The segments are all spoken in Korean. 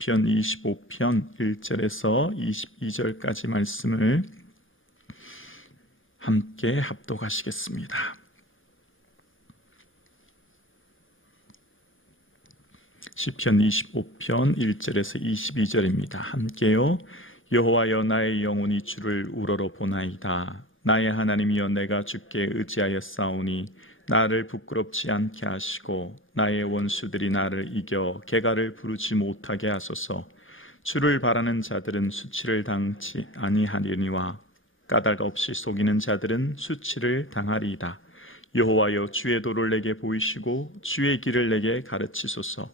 시편 25편 1절에서 22절까지 말씀을 함께 합독하시겠습니다. 시편 25편 1절에서 22절입니다. 함께요. 여호와여, 나의 영혼이 주를 우러러 보나이다. 나의 하나님이여, 내가 주께 의지하였사오니 나를 부끄럽지 않게 하시고 나의 원수들이 나를 이겨 개가를 부르지 못하게 하소서. 주를 바라는 자들은 수치를 당치 아니하리니와 까닭 없이 속이는 자들은 수치를 당하리이다. 여호와여, 주의 도를 내게 보이시고 주의 길을 내게 가르치소서.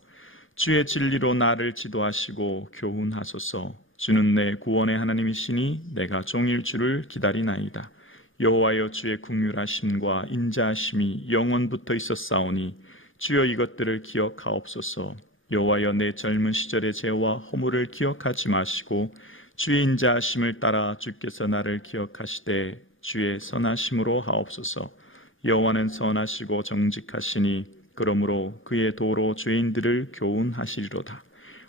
주의 진리로 나를 지도하시고 교훈하소서. 주는 내 구원의 하나님이시니 내가 종일 주를 기다리나이다. 여호와여, 주의 긍휼하심과 인자하심이 영원부터 있었사오니 주여 이것들을 기억하옵소서. 여호와여, 내 젊은 시절의 죄와 허물을 기억하지 마시고 주의 인자하심을 따라 주께서 나를 기억하시되 주의 선하심으로 하옵소서. 여호와는 선하시고 정직하시니 그러므로 그의 도로 죄인들을 교훈하시리로다.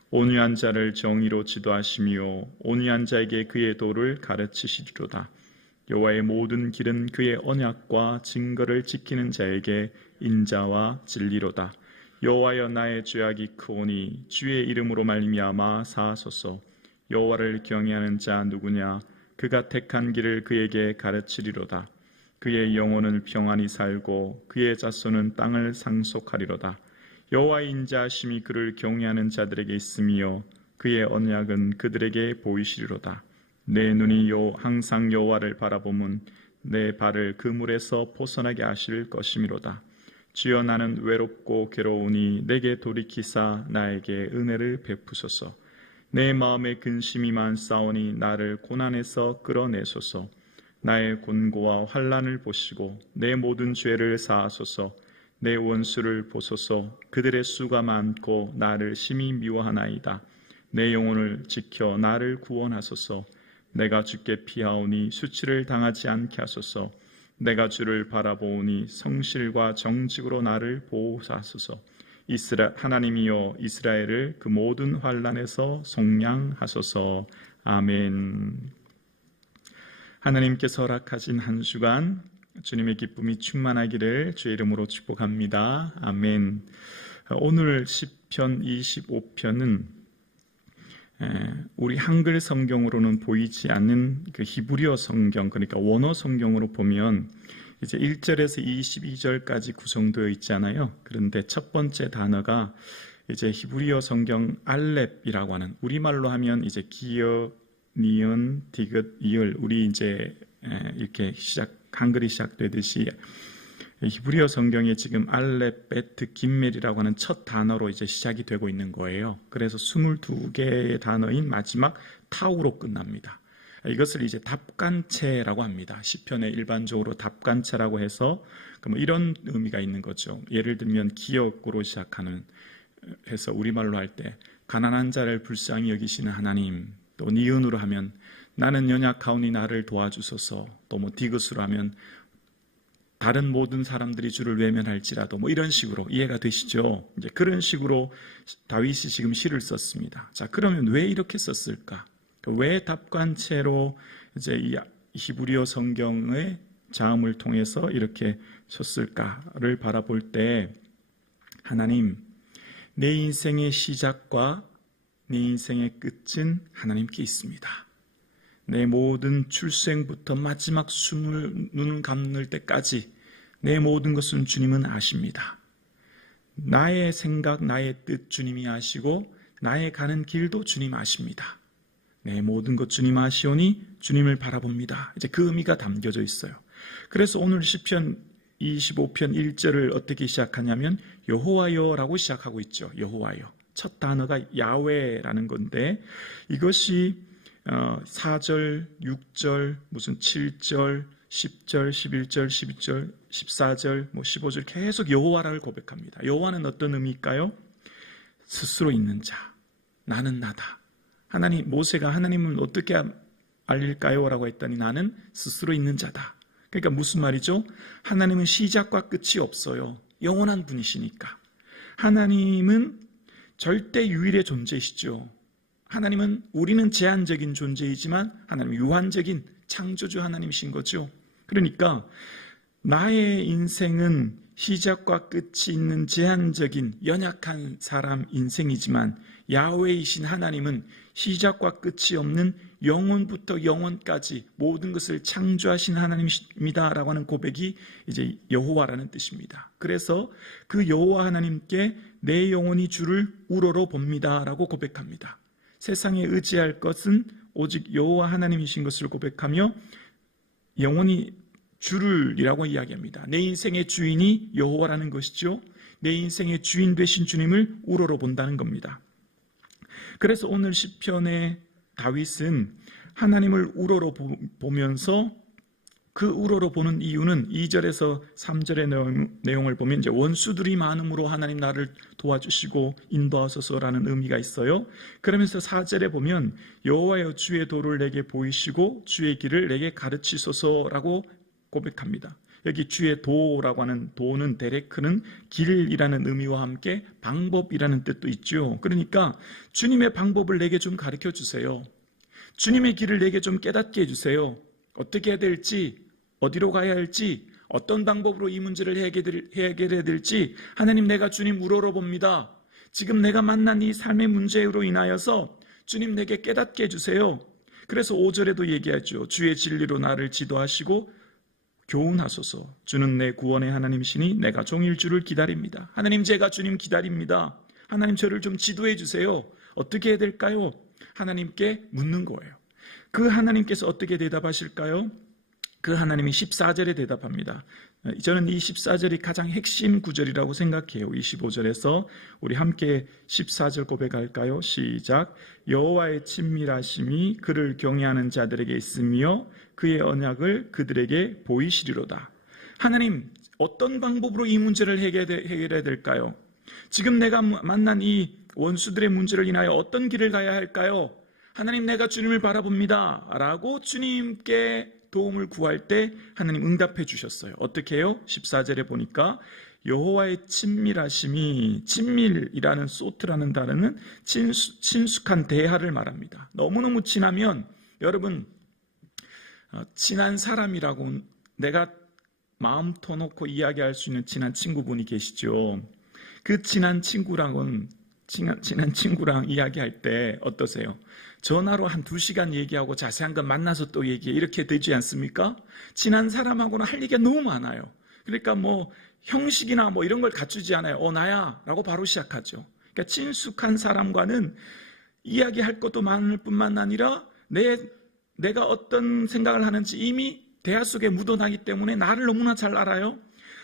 온유한 자를 정의로 지도하시며 온유한 자에게 그의 도를 가르치시리로다. 여호와의 모든 길은 그의 언약과 증거를 지키는 자에게 인자와 진리로다. 여호와여, 나의 죄악이 크오니 주의 이름으로 말미암아 사하소서. 여호와를 경외하는 자 누구냐? 그가 택한 길을 그에게 가르치리로다. 그의 영혼은 평안히 살고 그의 자손은 땅을 상속하리로다. 여호와의 인자하심이 그를 경외하는 자들에게 있으며 그의 언약은 그들에게 보이시리로다. 내 눈이 항상 여호와를 바라보면 내 발을 그물에서 벗어나게 하실 것이미로다. 주여, 나는 외롭고 괴로우니 내게 돌이키사 나에게 은혜를 베푸소서. 내 마음에 근심이 많사오니 나를 고난에서 끌어내소서. 나의 곤고와 환난을 보시고 내 모든 죄를 사하소서. 내 원수를 보소서. 그들의 수가 많고 나를 심히 미워하나이다. 내 영혼을 지켜 나를 구원하소서. 내가 주께 피하오니 수치를 당하지 않게 하소서. 내가 주를 바라보오니 성실과 정직으로 나를 보호하소서. 하나님이여, 이스라엘을 그 모든 환난에서 속량하소서. 아멘. 하나님께서 허락하신 한 주간 주님의 기쁨이 충만하기를 주의 이름으로 축복합니다. 아멘. 오늘 시편 25편은 우리 한글 성경으로는 보이지 않는 그 히브리어 성경, 그러니까 원어 성경으로 보면 이제 1절에서 22절까지 구성되어 있잖아요. 그런데 첫 번째 단어가 이제 히브리어 성경 알렙이라고 하는, 우리말로 하면 이제 기역, 니은, 디귿, 이을, 우리 이제 이렇게 한글이 시작되듯이 히브리어 성경에 지금 알렙, 베트, 김멜이라고 하는 첫 단어로 이제 시작이 되고 있는 거예요. 그래서 22개의 단어인 마지막 타우로 끝납니다. 이것을 이제 답간체라고 합니다. 시편에 일반적으로 답간체라고 해서 이런 의미가 있는 거죠. 예를 들면 기역으로 시작하는 해서 우리말로 할 때 가난한 자를 불쌍히 여기시는 하나님, 또 니은으로 하면 나는 연약하오니 나를 도와주소서, 또 디귿으로 하면 다른 모든 사람들이 주를 외면할지라도 이런 식으로 이해가 되시죠? 이제 그런 식으로 다윗이 지금 시를 썼습니다. 자, 그러면 왜 이렇게 썼을까? 왜 답관체로 이제 이 히브리어 성경의 자음을 통해서 이렇게 썼을까를 바라볼 때, 하나님, 내 인생의 시작과 내 인생의 끝은 하나님께 있습니다. 내 모든 출생부터 마지막 눈을 감을 때까지 내 모든 것은 주님은 아십니다. 나의 생각, 나의 뜻 주님이 아시고 나의 가는 길도 주님 아십니다. 내 모든 것 주님 아시오니 주님을 바라봅니다. 이제 그 의미가 담겨져 있어요. 그래서 오늘 시편 25편 1절을 어떻게 시작하냐면 여호와여라고 시작하고 있죠. 여호와여. 첫 단어가 야훼라는 건데, 이것이 4절, 6절, 무슨 7절, 10절, 11절, 12절, 14절, 15절 계속 여호와를 고백합니다. 여호와는 어떤 의미일까요? 스스로 있는 자, 나는 나다. 모세가 하나님을 어떻게 알릴까요? 라고 했더니 나는 스스로 있는 자다. 그러니까 무슨 말이죠? 하나님은 시작과 끝이 없어요. 영원한 분이시니까. 하나님은 절대 유일의 존재이시죠. 하나님은 우리는 제한적인 존재이지만 하나님은 유한적인 창조주 하나님이신 거죠. 그러니까 나의 인생은 시작과 끝이 있는 제한적인 연약한 사람 인생이지만 야훼이신 하나님은 시작과 끝이 없는 영원부터 영원까지 모든 것을 창조하신 하나님입니다 라고 하는 고백이 이제 여호와라는 뜻입니다. 그래서 그 여호와 하나님께 내 영혼이 주를 우러러 봅니다 라고 고백합니다. 세상에 의지할 것은 오직 여호와 하나님이신 것을 고백하며 영혼이 주를이라고 이야기합니다. 내 인생의 주인이 여호와라는 것이죠. 내 인생의 주인 되신 주님을 우러러 본다는 겁니다. 그래서 오늘 시편의 다윗은 하나님을 우러러 보면서 그 우러러 보는 이유는 2절에서 3절의 내용을 보면 이제 원수들이 많음으로 하나님 나를 도와주시고 인도하소서라는 의미가 있어요. 그러면서 4절에 보면 여호와여 주의 도를 내게 보이시고 주의 길을 내게 가르치소서라고 고백합니다. 여기 주의 도라고 하는 도는 데레크는 길이라는 의미와 함께 방법이라는 뜻도 있죠. 그러니까 주님의 방법을 내게 좀 가르쳐 주세요. 주님의 길을 내게 좀 깨닫게 해주세요. 어떻게 해야 될지, 어디로 가야 할지, 어떤 방법으로 이 문제를 해결해야 될지 하나님 내가 주님 우러러 봅니다. 지금 내가 만난 이 삶의 문제로 인하여서 주님 내게 깨닫게 해주세요. 그래서 5절에도 얘기하죠. 주의 진리로 나를 지도하시고 교훈하소서. 주는 내 구원의 하나님이시니 내가 종일 주를 기다립니다. 하나님 제가 주님 기다립니다. 하나님 저를 좀 지도해 주세요. 어떻게 해야 될까요? 하나님께 묻는 거예요. 그 하나님께서 어떻게 대답하실까요? 그 하나님이 14절에 대답합니다. 저는 이 14절이 가장 핵심 구절이라고 생각해요. 25절에서 우리 함께 14절 고백할까요? 시작. 여호와의 친밀하심이 그를 경외하는 자들에게 있으며 그의 언약을 그들에게 보이시리로다. 하나님 어떤 방법으로 이 문제를 해결해야 될까요? 지금 내가 만난 이 원수들의 문제를 인하여 어떤 길을 가야 할까요? 하나님 내가 주님을 바라봅니다 라고 주님께 도움을 구할 때 하나님 응답해 주셨어요. 어떻게 해요? 14절에 보니까 여호와의 친밀하심이, 친밀이라는 소트라는 단어는 친숙한 대하를 말합니다. 너무너무 친하면 여러분 친한 사람이라고 내가 마음 터놓고 이야기할 수 있는 친한 친구분이 계시죠. 그 친한 친구랑은 친한 친구랑 이야기할 때 어떠세요? 전화로 한 2시간 얘기하고 자세한 건 만나서 또 얘기해. 이렇게 되지 않습니까? 친한 사람하고는 할 얘기가 너무 많아요. 그러니까 뭐 형식이나 뭐 이런 걸 갖추지 않아요. 나야 라고 바로 시작하죠. 그러니까 친숙한 사람과는 이야기할 것도 많을 뿐만 아니라 내가 어떤 생각을 하는지 이미 대화 속에 묻어나기 때문에 나를 너무나 잘 알아요.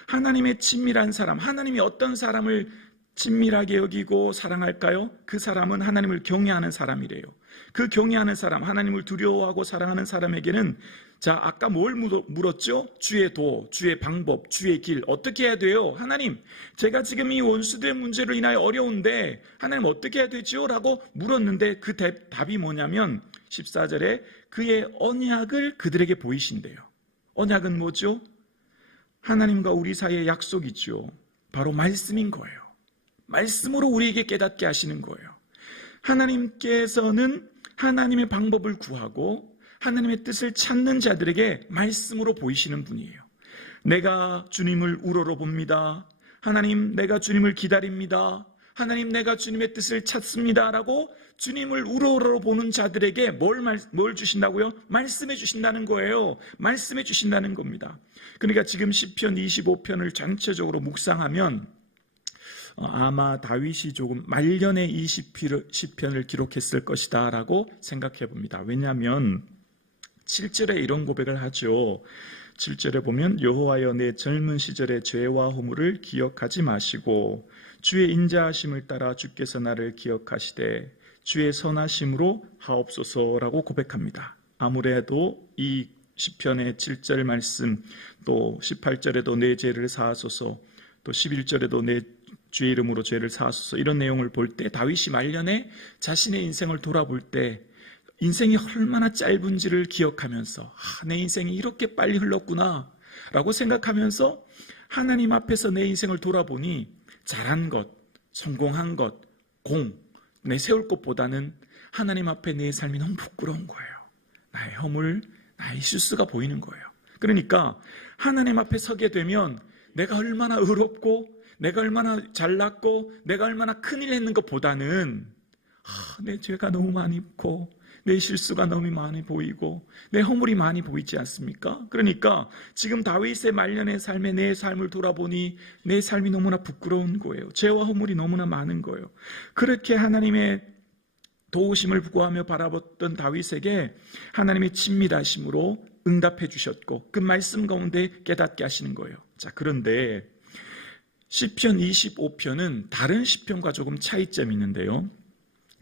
하나님의 친밀한 사람, 하나님이 어떤 사람을 친밀하게 여기고 사랑할까요? 그 사람은 하나님을 경외하는 사람이래요. 그 경외하는 사람, 하나님을 두려워하고 사랑하는 사람에게는 자, 아까 뭘 물었죠? 주의 도, 주의 방법, 주의 길 어떻게 해야 돼요? 하나님, 제가 지금 이 원수들의 문제로 인하여 어려운데 하나님 어떻게 해야 되지요? 라고 물었는데 그 답이 뭐냐면 14절에 그의 언약을 그들에게 보이신대요. 언약은 뭐죠? 하나님과 우리 사이의 약속이죠. 바로 말씀인 거예요. 말씀으로 우리에게 깨닫게 하시는 거예요. 하나님께서는 하나님의 방법을 구하고 하나님의 뜻을 찾는 자들에게 말씀으로 보이시는 분이에요. 내가 주님을 우러러 봅니다. 하나님 내가 주님을 기다립니다. 하나님 내가 주님의 뜻을 찾습니다 라고 주님을 우러러 보는 자들에게 뭘 주신다고요? 말씀해 주신다는 거예요. 말씀해 주신다는 겁니다. 그러니까 지금 시편 25편을 전체적으로 묵상하면 아마 다윗이 조금 말년에 이 시편을 기록했을 것이다 라고 생각해 봅니다. 왜냐하면 7절에 이런 고백을 하죠. 7절에 보면 여호와여 내 젊은 시절의 죄와 허물을 기억하지 마시고 주의 인자하심을 따라 주께서 나를 기억하시되 주의 선하심으로 하옵소서라고 고백합니다. 아무래도 이 시편의 7절 말씀 또 18절에도 내 죄를 사하소서 또 11절에도 내 주의 이름으로 죄를 사하소서 이런 내용을 볼 때 다윗이 말년에 자신의 인생을 돌아볼 때 인생이 얼마나 짧은지를 기억하면서 내 인생이 이렇게 빨리 흘렀구나 라고 생각하면서 하나님 앞에서 내 인생을 돌아보니 잘한 것, 성공한 것, 내세울 것보다는 하나님 앞에 내 삶이 너무 부끄러운 거예요. 나의 허물, 나의 실수가 보이는 거예요. 그러니까 하나님 앞에 서게 되면 내가 얼마나 의롭고 내가 얼마나 잘났고 내가 얼마나 큰일 했는 것보다는 내 죄가 너무 많이 있고 내 실수가 너무 많이 보이고 내 허물이 많이 보이지 않습니까? 그러니까 지금 다윗의 말년의 삶에 내 삶을 돌아보니 내 삶이 너무나 부끄러운 거예요. 죄와 허물이 너무나 많은 거예요. 그렇게 하나님의 도우심을 구하며 바라봤던 다윗에게 하나님의 친밀하심으로 응답해 주셨고 그 말씀 가운데 깨닫게 하시는 거예요. 자, 그런데 시편 25편은 다른 시편과 조금 차이점이 있는데요.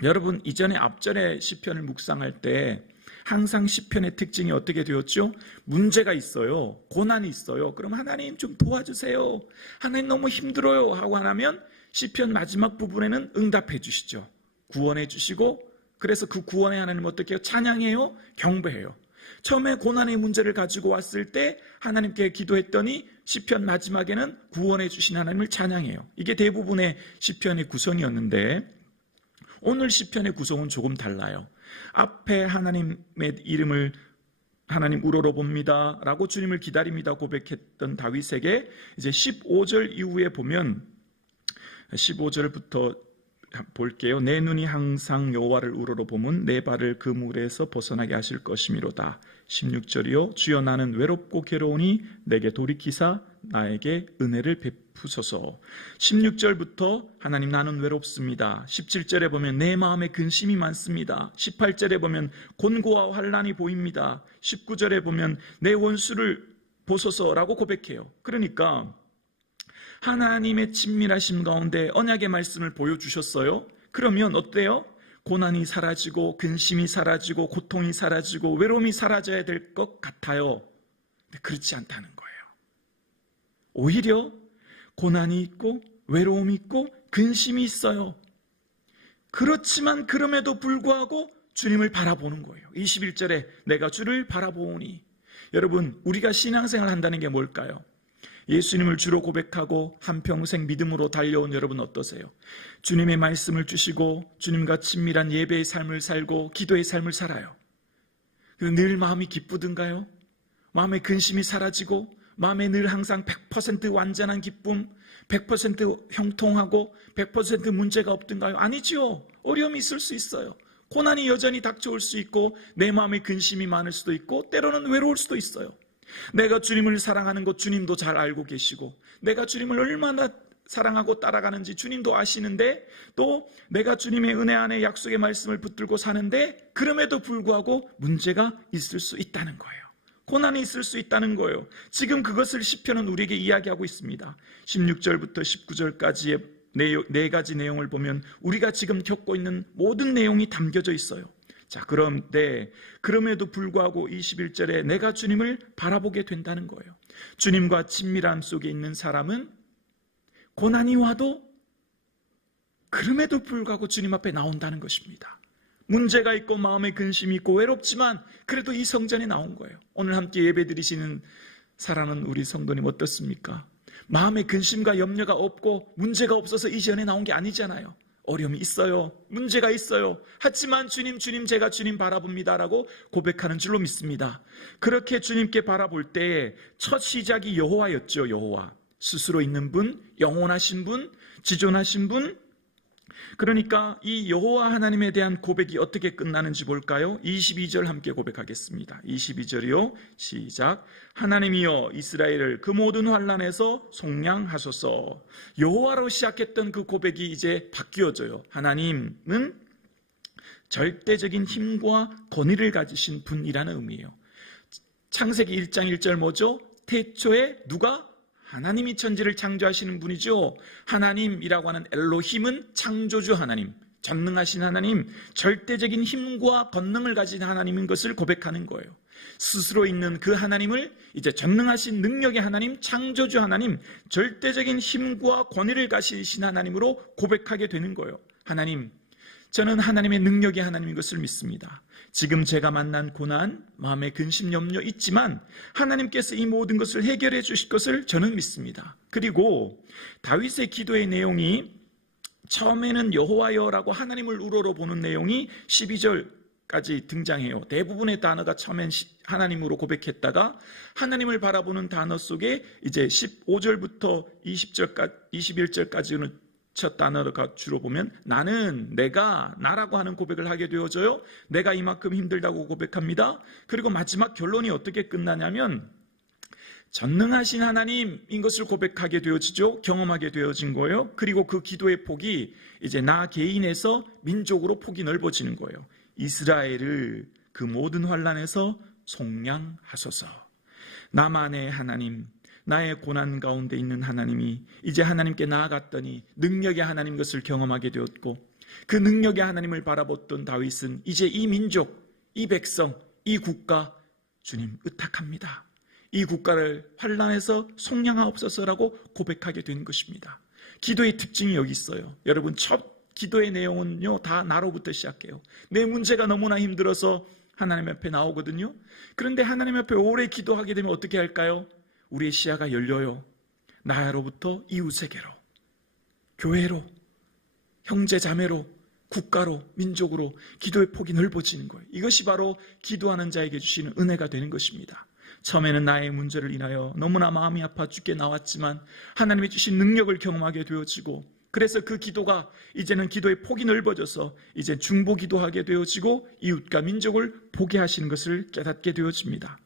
여러분, 이전에 앞절의 시편을 묵상할 때 항상 시편의 특징이 어떻게 되었죠? 문제가 있어요. 고난이 있어요. 그럼 하나님 좀 도와주세요. 하나님 너무 힘들어요 하고 하면 시편 마지막 부분에는 응답해 주시죠. 구원해 주시고 그래서 그 구원의 하나님 어떻게 해요? 찬양해요? 경배해요. 처음에 고난의 문제를 가지고 왔을 때 하나님께 기도했더니 시편 마지막에는 구원해 주신 하나님을 찬양해요. 이게 대부분의 시편의 구성이었는데 오늘 시편의 구성은 조금 달라요. 앞에 하나님의 이름을 하나님 우러러봅니다 라고 주님을 기다립니다 고백했던 다윗에게 이제 15절 이후에 보면 15절부터 볼게요. 내 눈이 항상 여호와를 우러러보면 내 발을 그 물에서 벗어나게 하실 것이미로다. 16절이요. 주여 나는 외롭고 괴로우니 내게 돌이키사 나에게 은혜를 베푸소서. 16절부터 하나님 나는 외롭습니다. 17절에 보면 내 마음에 근심이 많습니다. 18절에 보면 곤고와 환난이 보입니다. 19절에 보면 내 원수를 보소서라고 고백해요. 그러니까 하나님의 친밀하심 가운데 언약의 말씀을 보여주셨어요. 그러면 어때요? 고난이 사라지고 근심이 사라지고 고통이 사라지고 외로움이 사라져야 될 것 같아요. 근데 그렇지 않다는 거예요. 오히려 고난이 있고 외로움이 있고 근심이 있어요. 그렇지만 그럼에도 불구하고 주님을 바라보는 거예요. 21절에 내가 주를 바라보오니. 여러분, 우리가 신앙생활 한다는 게 뭘까요? 예수님을 주로 고백하고 한평생 믿음으로 달려온 여러분 어떠세요? 주님의 말씀을 주시고 주님과 친밀한 예배의 삶을 살고 기도의 삶을 살아요. 늘 마음이 기쁘든가요? 마음의 근심이 사라지고 마음에 늘 항상 100% 완전한 기쁨, 100% 형통하고 100% 문제가 없든가요? 아니지요. 어려움이 있을 수 있어요. 고난이 여전히 닥쳐올 수 있고 내 마음에 근심이 많을 수도 있고 때로는 외로울 수도 있어요. 내가 주님을 사랑하는 것 주님도 잘 알고 계시고 내가 주님을 얼마나 사랑하고 따라가는지 주님도 아시는데 또 내가 주님의 은혜 안에 약속의 말씀을 붙들고 사는데 그럼에도 불구하고 문제가 있을 수 있다는 거예요. 고난이 있을 수 있다는 거예요. 지금 그것을 시편은 우리에게 이야기하고 있습니다. 16절부터 19절까지의 네 가지 내용을 보면 우리가 지금 겪고 있는 모든 내용이 담겨져 있어요. 자, 그런데 그럼에도 불구하고 21절에 내가 주님을 바라보게 된다는 거예요. 주님과 친밀함 속에 있는 사람은 고난이 와도 그럼에도 불구하고 주님 앞에 나온다는 것입니다. 문제가 있고 마음에 근심이 있고 외롭지만 그래도 이 성전에 나온 거예요. 오늘 함께 예배 드리시는 사랑하는 우리 성도님 어떻습니까? 마음에 근심과 염려가 없고 문제가 없어서 이 전에 나온 게 아니잖아요. 어려움이 있어요. 문제가 있어요. 하지만 주님 제가 주님 바라봅니다라고 고백하는 줄로 믿습니다. 그렇게 주님께 바라볼 때에 첫 시작이 여호와였죠. 여호와. 스스로 있는 분, 영원하신 분, 지존하신 분. 그러니까 이 여호와 하나님에 대한 고백이 어떻게 끝나는지 볼까요? 22절 함께 고백하겠습니다. 22절이요. 시작. 하나님이여 이스라엘을 그 모든 환난에서 속량하소서. 여호와로 시작했던 그 고백이 이제 바뀌어져요. 하나님은 절대적인 힘과 권위를 가지신 분이라는 의미예요. 창세기 1장 1절 뭐죠? 태초에 누가? 하나님이 천지를 창조하시는 분이죠. 하나님이라고 하는 엘로힘은 창조주 하나님, 전능하신 하나님, 절대적인 힘과 권능을 가진 하나님인 것을 고백하는 거예요. 스스로 있는 그 하나님을 이제 전능하신 능력의 하나님, 창조주 하나님, 절대적인 힘과 권위를 가지신 하나님으로 고백하게 되는 거예요. 하나님, 저는 하나님의 능력의 하나님인 것을 믿습니다. 지금 제가 만난 고난, 마음의 근심, 염려 있지만 하나님께서 이 모든 것을 해결해 주실 것을 저는 믿습니다. 그리고 다윗의 기도의 내용이 처음에는 여호와여라고 하나님을 우러러 보는 내용이 12절까지 등장해요. 대부분의 단어가 처음엔 하나님으로 고백했다가 하나님을 바라보는 단어 속에 이제 15절부터 21절까지는 첫 단어가 주로 보면 나는, 내가, 나라고 하는 고백을 하게 되어져요. 내가 이만큼 힘들다고 고백합니다. 그리고 마지막 결론이 어떻게 끝나냐면 전능하신 하나님인 것을 고백하게 되어지죠. 경험하게 되어진 거예요. 그리고 그 기도의 폭이 이제 나 개인에서 민족으로 폭이 넓어지는 거예요. 이스라엘을 그 모든 환난에서 속량하소서. 나만의 하나님, 나의 고난 가운데 있는 하나님이 이제 하나님께 나아갔더니 능력의 하나님 것을 경험하게 되었고, 그 능력의 하나님을 바라봤던 다윗은 이제 이 민족, 이 백성, 이 국가 주님 의탁합니다. 이 국가를 환난에서 속량하옵소서라고 고백하게 된 것입니다. 기도의 특징이 여기 있어요. 여러분, 첫 기도의 내용은요 다 나로부터 시작해요. 내 문제가 너무나 힘들어서 하나님 앞에 나오거든요. 그런데 하나님 앞에 오래 기도하게 되면 어떻게 할까요? 우리의 시야가 열려요. 나로부터 이웃에게로, 교회로, 형제 자매로, 국가로, 민족으로 기도의 폭이 넓어지는 거예요. 이것이 바로 기도하는 자에게 주시는 은혜가 되는 것입니다. 처음에는 나의 문제를 인하여 너무나 마음이 아파 죽게 나왔지만 하나님이 주신 능력을 경험하게 되어지고, 그래서 그 기도가 이제는 기도의 폭이 넓어져서 이제 중보 기도하게 되어지고 이웃과 민족을 보게 하시는 것을 깨닫게 되어집니다.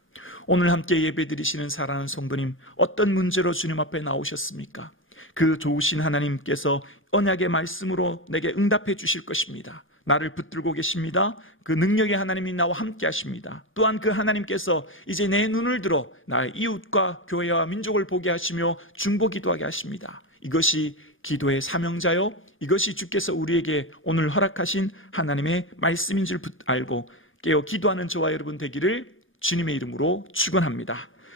오늘 함께 예배드리시는 사랑하는 성도님, 어떤 문제로 주님 앞에 나오셨습니까? 그 좋으신 하나님께서 언약의 말씀으로 내게 응답해 주실 것입니다. 나를 붙들고 계십니다. 그 능력의 하나님이 나와 함께 하십니다. 또한 그 하나님께서 이제 내 눈을 들어 나의 이웃과 교회와 민족을 보게 하시며 중보 기도하게 하십니다. 이것이 기도의 사명자요, 이것이 주께서 우리에게 오늘 허락하신 하나님의 말씀인 줄 알고 깨어 기도하는 저와 여러분 되기를 주님의 이름으로 축원합니다.